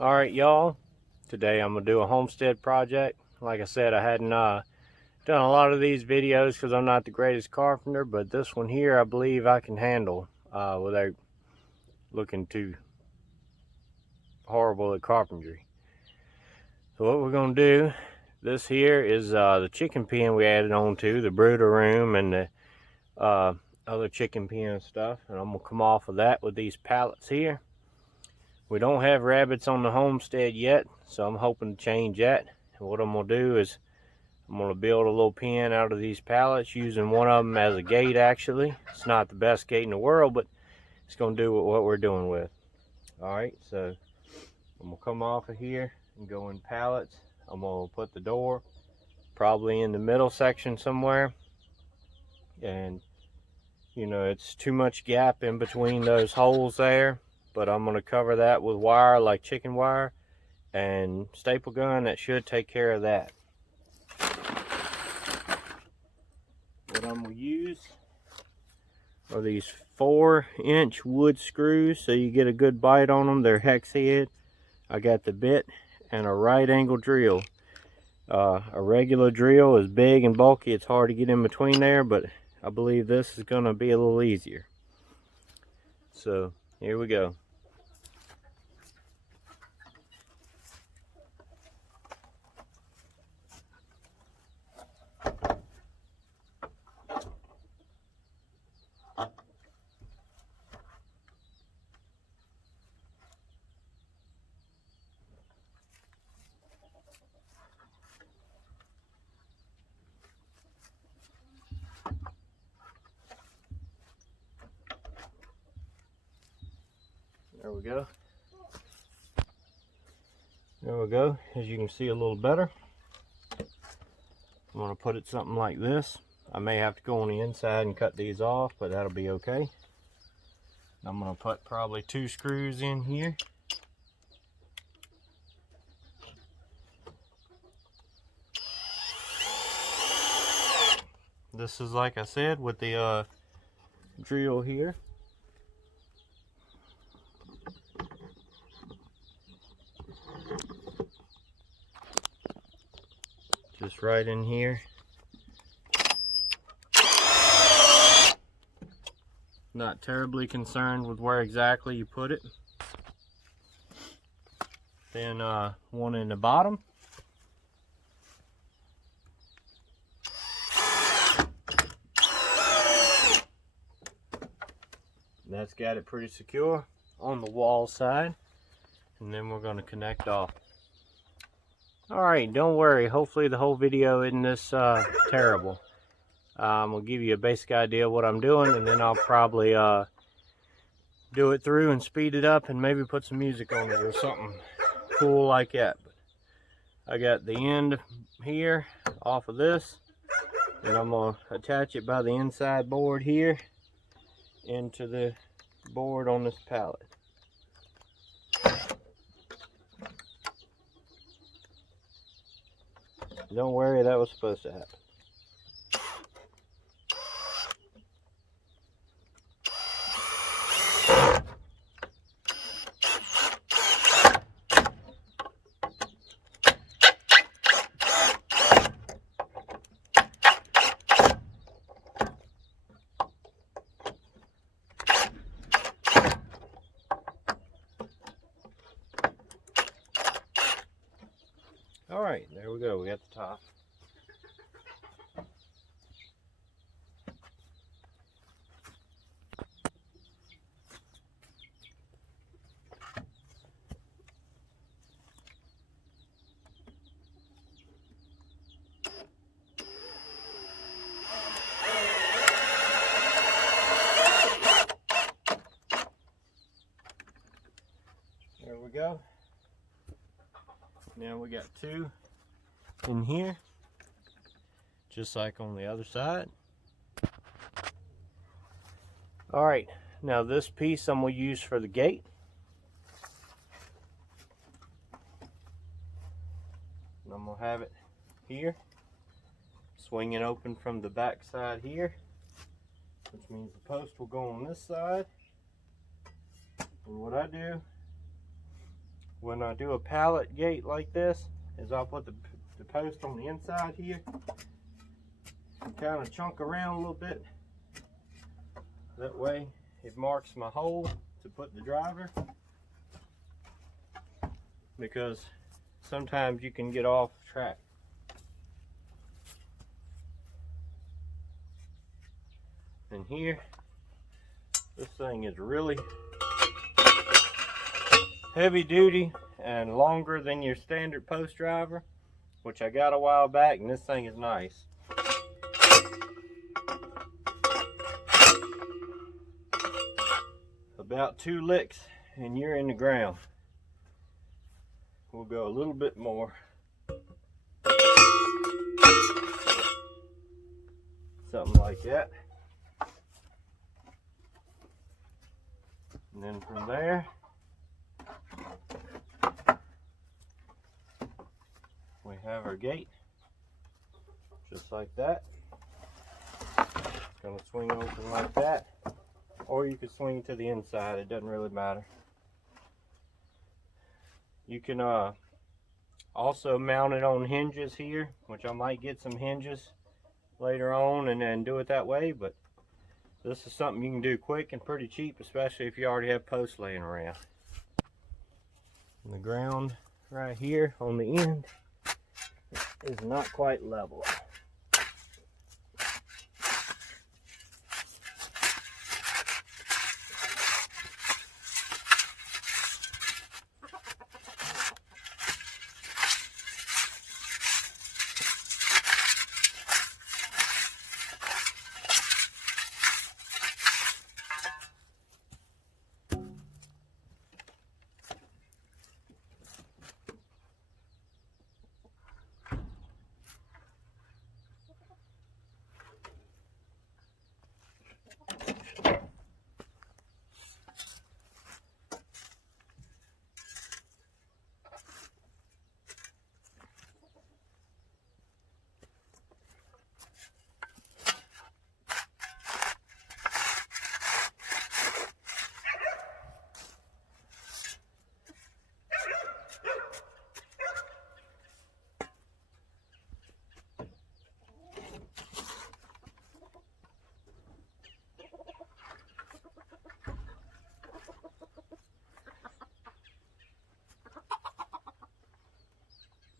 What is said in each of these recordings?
Alright y'all, today I'm going to do a homestead project. Like I said, I hadn't done a lot of these videos because I'm not the greatest carpenter, but this one here I believe I can handle without looking too horrible at carpentry. So what we're going to do, this here is the chicken pen we added on to, the brooder room and the other chicken pen stuff, and I'm going to come off of that with these pallets here. We don't have rabbits on the homestead yet, so I'm hoping to change that. And what I'm going to do is I'm going to build a little pen out of these pallets using one of them as a gate. Actually, it's not the best gate in the world, but it's going to do what we're doing with. Alright, so I'm going to come off of here and go in pallets. I'm going to put the door probably in the middle section somewhere. And, you know, it's too much gap in between those holes there. But I'm going to cover that with wire, like chicken wire, and staple gun. That should take care of that. What I'm going to use are these 4-inch wood screws, so you get a good bite on them. They're hex head. I got the bit and a right angle drill. A regular drill is big and bulky. It's hard to get in between there, but I believe this is going to be a little easier. So here we go. There we go. There we go. As you can see a little better. I'm going to put it something like this. I may have to go on the inside and cut these off, but that'll be okay. I'm going to put probably 2 screws in here. This is, like I said, with the drill here. Just right in here. Not terribly concerned with where exactly you put it. Then one in the bottom. And that's got it pretty secure on the wall side. And then we're going to connect off. Alright, don't worry. Hopefully the whole video isn't this terrible. I'm going to give you a basic idea of what I'm doing, and then I'll probably do it through and speed it up and maybe put some music on it or something cool like that. I got the end here off of this, and I'm going to attach it by the inside board here into the board on this pallet. Don't worry, that was supposed to happen. Alright, there we go. We got the top. There we go. Now we got 2 in here, just like on the other side. Alright, now this piece I'm going to use for the gate. And I'm going to have it here, swinging open from the back side here, which means the post will go on this side. And what I do, when I do a pallet gate like this is I'll put the post on the inside here and kind of chunk around a little bit. That way it marks my hole to put the driver, because sometimes you can get off track. And here, this thing is really heavy duty and longer than your standard post driver, which I got a while back, and this thing is nice. About 2 licks and you're in the ground. We'll go a little bit more. Something like that. And then from there, we have our gate, just like that. Gonna swing open like that, or you could swing it to the inside, it doesn't really matter. You can also mount it on hinges here, which I might get some hinges later on and then do it that way, but this is something you can do quick and pretty cheap, especially if you already have posts laying around. And the ground right here on the end is not quite level.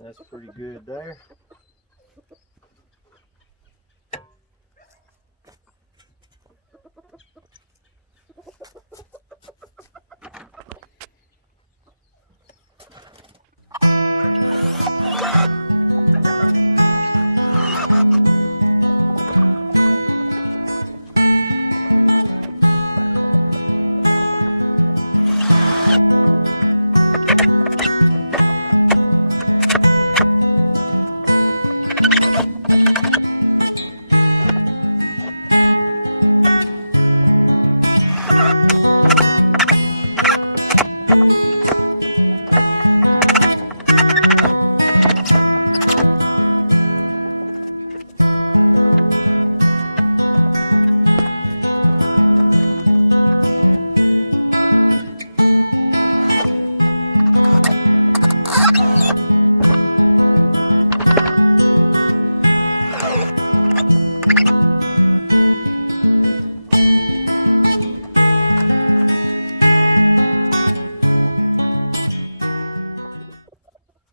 That's pretty good there.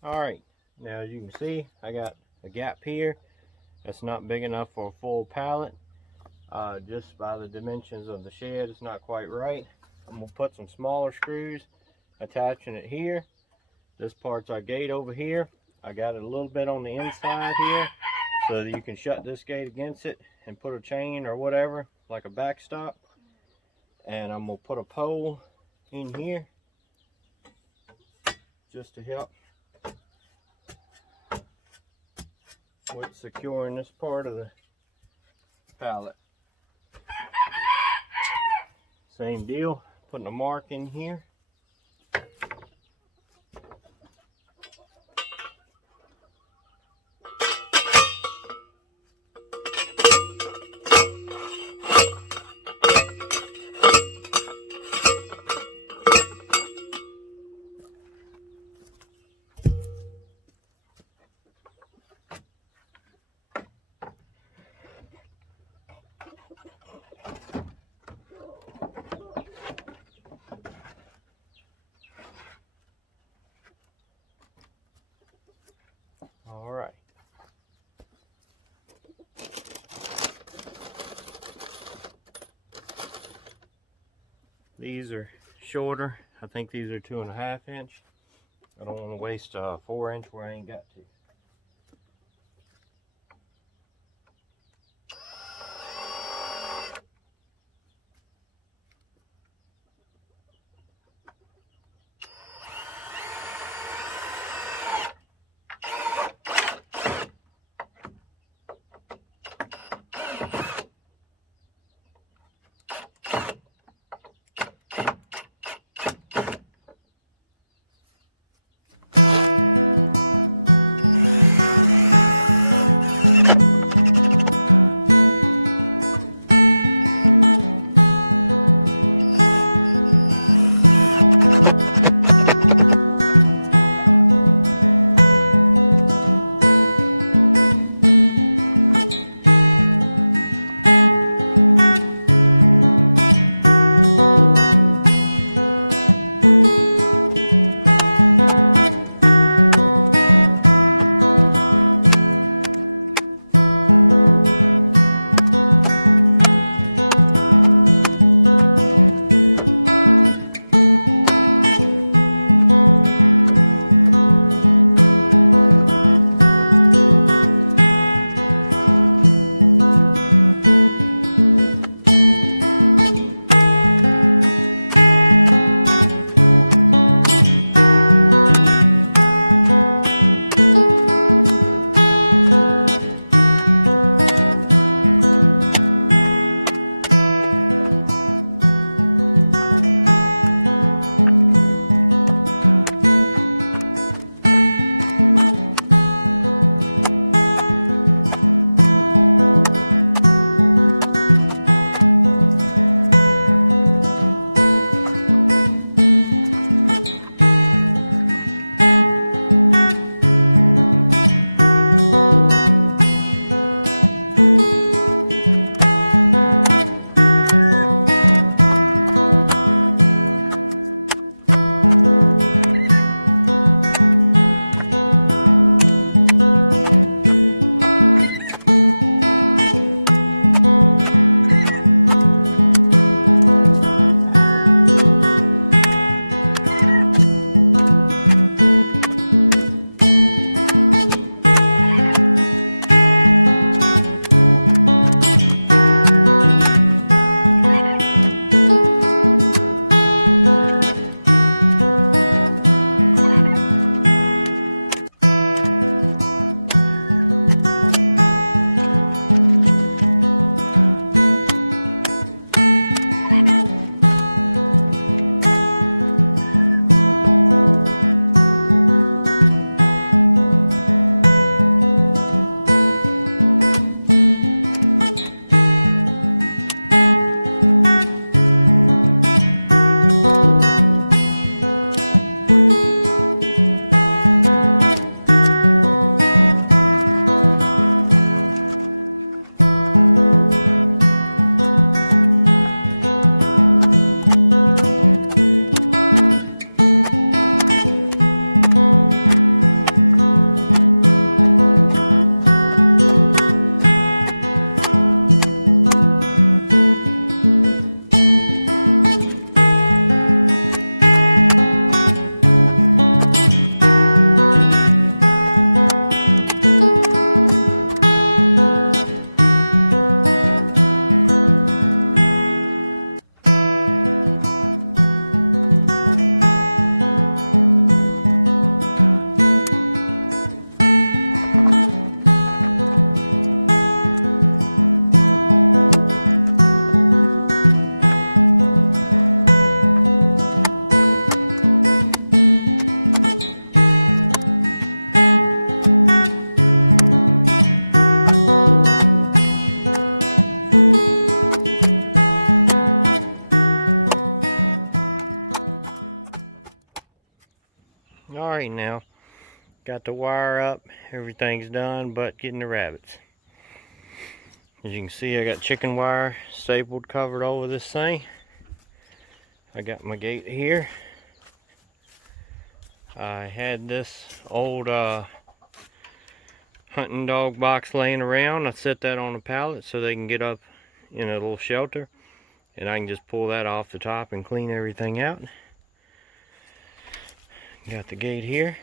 Alright, now as you can see, I got a gap here that's not big enough for a full pallet. Just by the dimensions of the shed, it's not quite right. I'm going to put some smaller screws attaching it here. This part's our gate over here. I got it a little bit on the inside here so that you can shut this gate against it and put a chain or whatever, like a backstop. And I'm going to put a pole in here just to help with securing this part of the pallet. Same deal, putting a mark in here. These are shorter. I think these are 2.5 inch. I don't want to waste a 4 inch where I ain't got to. Alright, now got the wire up, everything's done but getting the rabbits. As you can see, I got chicken wire stapled, covered over this thing. I got my gate here. I had this old hunting dog box laying around. I set that on a pallet so they can get up in a little shelter. and I can just pull that off the top and clean everything out. Got the gate here.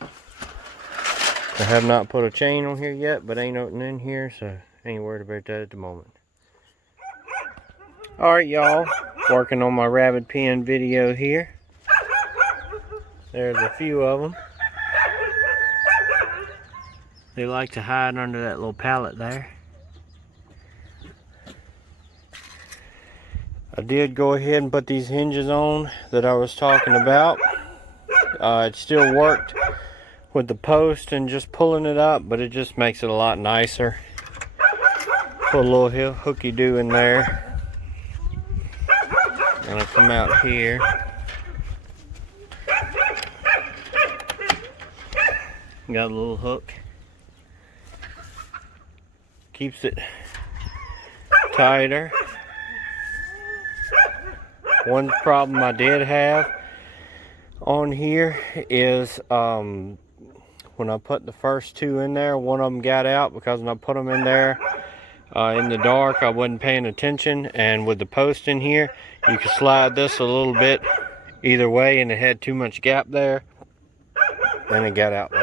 I have not put a chain on here yet, but ain't nothing in here, so ain't worried about that at the moment. Alright y'all, working on my rabbit pen video here. There's a few of them. They like to hide under that little pallet there. I did go ahead and put these hinges on that I was talking about. It still worked with the post and just pulling it up, but it just makes it a lot nicer. Put a little hooky-do in there. And I come out here. Got a little hook. Keeps it tighter. One problem I did have on here is when I put the first two in there, one of them got out because when I put them in there in the dark, I wasn't paying attention, and with the post in here, you can slide this a little bit either way, and it had too much gap there, and it got out there.